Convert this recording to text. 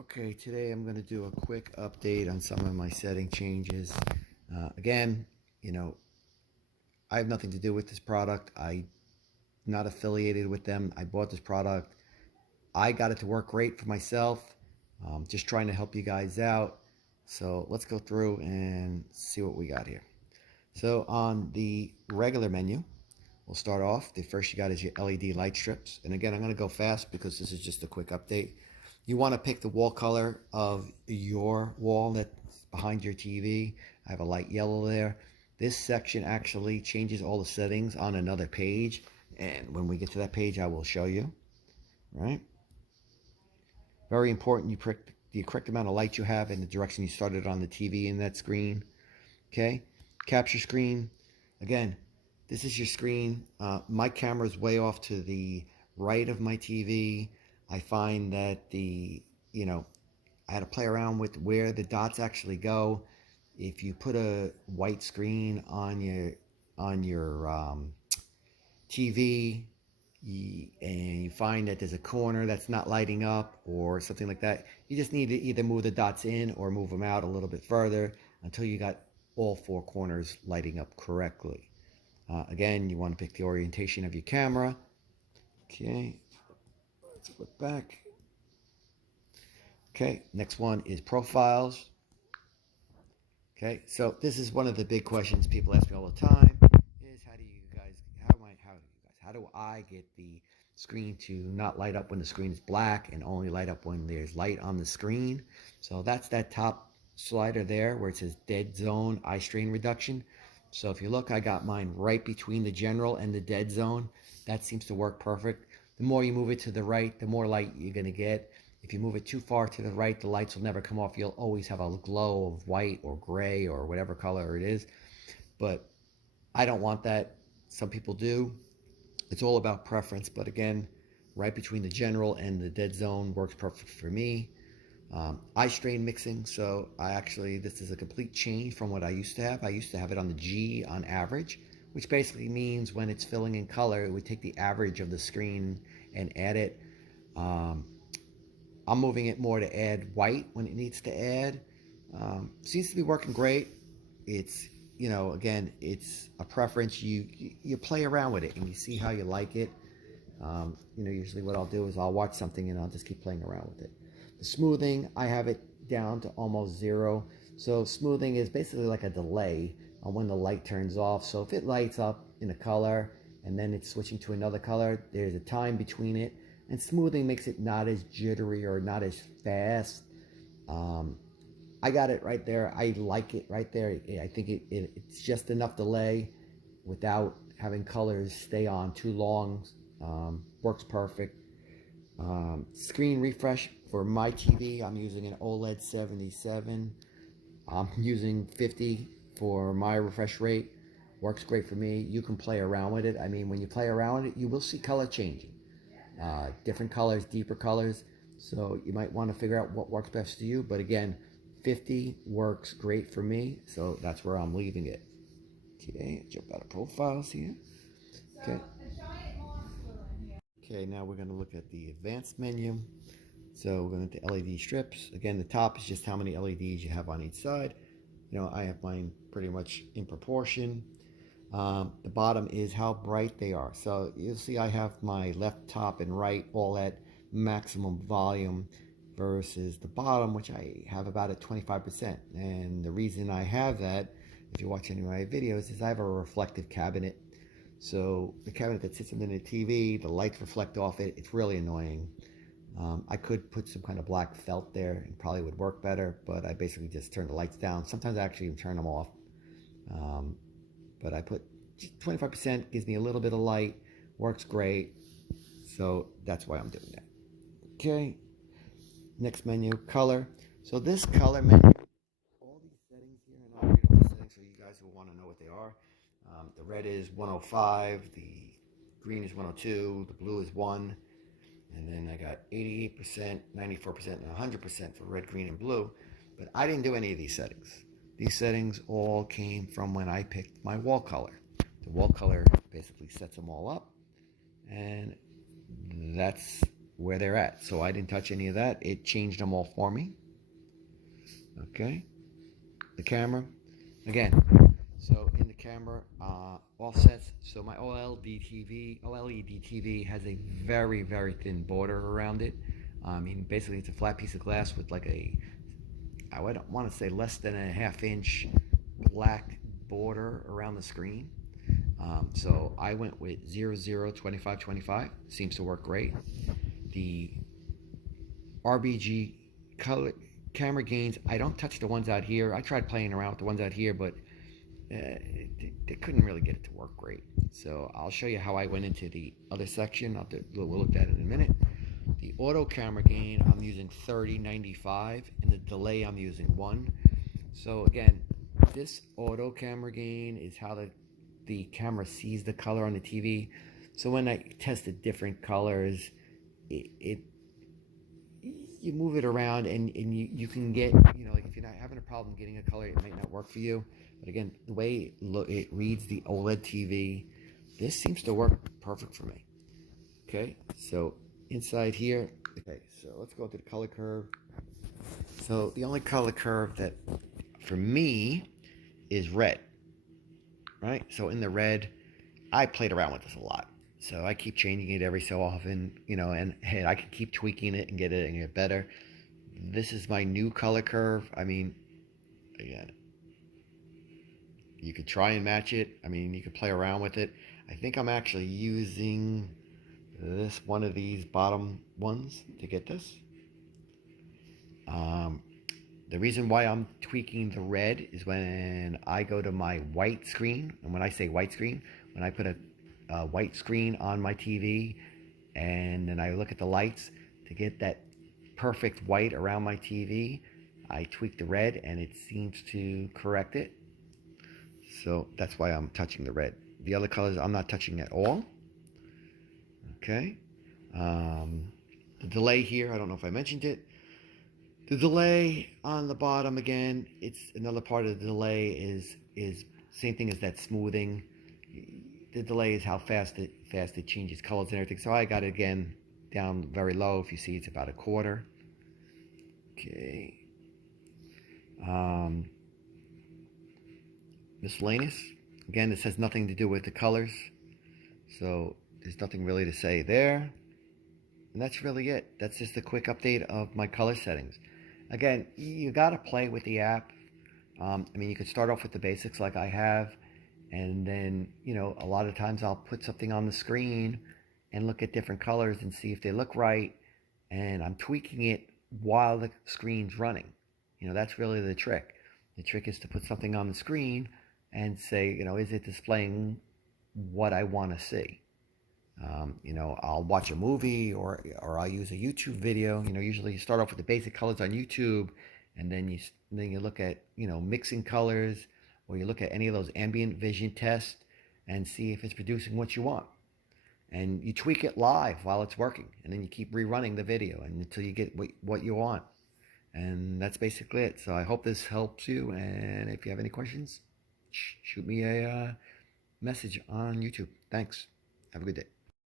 Okay, today I'm going to do a quick update on some of my setting changes. Again, you know, I have nothing to do with this product. I'm not affiliated with them. I bought this product. I got it to work great for myself. Just trying to help you guys out. So let's go through and see what we got here. So on the regular menu, we'll start off. The first you got is your LED light strips. And again, I'm going to go fast because this is just a quick update. You want to pick the wall color of your wall that's behind your TV. I have a light yellow there. This section actually changes all the settings on another page. And when we get to that page, I will show you. Right? Very important, you pick the correct amount of light you have in the direction you started on the TV in that screen. Okay? Capture screen. Again, this is your screen. My camera is way off to the right of my TV. I find that I had to play around with where the dots actually go. If you put a white screen on your TV and you find that there's a corner that's not lighting up or something like that, you just need to either move the dots in or move them out a little bit further until you got all four corners lighting up correctly. Again, you want to pick the orientation of your camera. Okay, let's flip back. Okay, next one is profiles. Okay, so this is one of the big questions people ask me all the time is how do I get the screen to not light up when the screen is black and only light up when there's light on the screen? So that's that top slider there where it says dead zone eye strain reduction. So if you look, I got mine right between the general and the dead zone. That seems to work perfect. The more you move it to the right, the more light you're going to get. If you move it too far to the right, the lights will never come off. You'll always have a glow of white or gray or whatever color it is. But I don't want that. Some people do. It's all about preference. But again, right between the general and the dead zone works perfect for me. Eye strain mixing. So this is a complete change from what I used to have. I used to have it on the G on average, which basically means when it's filling in color, it would take the average of the screen and add it. I'm moving it more to add white when it needs to add. Seems to be working great. It's, again, it's a preference. You play around with it and you see how you like it. Usually what I'll do is I'll watch something and I'll just keep playing around with it. The smoothing, I have it down to almost 0. So smoothing is basically like a delay on when the light turns off. So if it lights up in a color and then it's switching to another color, there's a time between it. And smoothing makes it not as jittery or not as fast. I got it right there. I like it right there. I think it's just enough delay without having colors stay on too long. Works perfect. Screen refresh for my TV, I'm using an OLED 77. I'm using 50 for my refresh rate. Works great for me. You can play around with it. I mean, when you play around with it, you will see color changing. Different colors, deeper colors. So you might want to figure out what works best for you. But again, 50 works great for me. So that's where I'm leaving it. Okay, jump out of profiles here. Okay. Okay, now we're going to look at the advanced menu. So we're going to LED strips. Again, the top is just how many LEDs you have on each side. I have mine pretty much in proportion. The bottom is how bright they are. So you'll see I have my left top and right all at maximum volume versus the bottom, which I have about at 25%. And the reason I have that, if you watch any of my videos, is I have a reflective cabinet. So the cabinet that sits under the TV, the lights reflect off it. It's really annoying. I could put some kind of black felt there and probably would work better, but I basically just turn the lights down. Sometimes I actually even turn them off. But I put 25%, gives me a little bit of light, works great. So that's why I'm doing that. Okay, next menu, color. So this color menu, all these settings here, and I'll read off the settings for you guys who want to know what they are. The red is 105, the green is 102, the blue is 1, and then I got 88%, 94%, and 100% for red, green, and blue. But I didn't do any of these settings. These settings all came from when I picked my wall color. The wall color basically sets them all up, and that's where they're at. So I didn't touch any of that. It changed them all for me. Okay. The camera, again, so in the camera, offsets. So my OLED TV has a very, very thin border around it. I mean, basically it's a flat piece of glass with like I would want to say less than a ½ inch black border around the screen. So I went with 002525. Seems to work great. The RBG color camera gains, I don't touch the ones out here. I tried playing around with the ones out here, but they couldn't really get it to work great. So I'll show you how I went into the other section. We'll look at it in a minute. The auto camera gain, I'm using 3095, and the delay I'm using 1. So again, this auto camera gain is how the camera sees the color on the TV. So when I tested different colors, you move it around and you can get, like if you're not having a problem getting a color, it might not work for you. But again, the way it reads the OLED TV, this seems to work perfect for me. Okay, so inside here, okay, so let's go to the color curve. So the only color curve that for me is red, right? So in the red, I played around with this a lot. So I keep changing it every so often, and hey, I can keep tweaking it and get better. This is my new color curve. I mean, again, you could try and match it. I mean, you could play around with it. I think I'm actually using one of these bottom ones to get this. The reason why I'm tweaking the red is when I go to my white screen, and when I say white screen, when I put a white screen on my TV and then I look at the lights to get that perfect white around my TV, I tweak the red and it seems to correct it. So that's why I'm touching the red. The other colors I'm not touching at all. Okay. The delay here, I don't know if I mentioned it. The delay on the bottom, again, it's another part of the delay is same thing as that smoothing. The delay is how fast it changes colors and everything. So I got it again down very low. If you see, it's about 1/4. Okay. Miscellaneous. Again, this has nothing to do with the colors. So there's nothing really to say there. And that's really it. That's just a quick update of my color settings. Again, you got to play with the app. I mean, you could start off with the basics like I have. And then, a lot of times I'll put something on the screen and look at different colors and see if they look right. And I'm tweaking it while the screen's running. That's really the trick. The trick is to put something on the screen and say, is it displaying what I want to see? I'll watch a movie or I'll use a YouTube video. Usually you start off with the basic colors on YouTube, and then you look at mixing colors, or you look at any of those ambient vision tests and see if it's producing what you want. And you tweak it live while it's working, and then you keep rerunning the video until you get what you want. And that's basically it. So I hope this helps you. And if you have any questions, shoot me a message on YouTube. Thanks. Have a good day.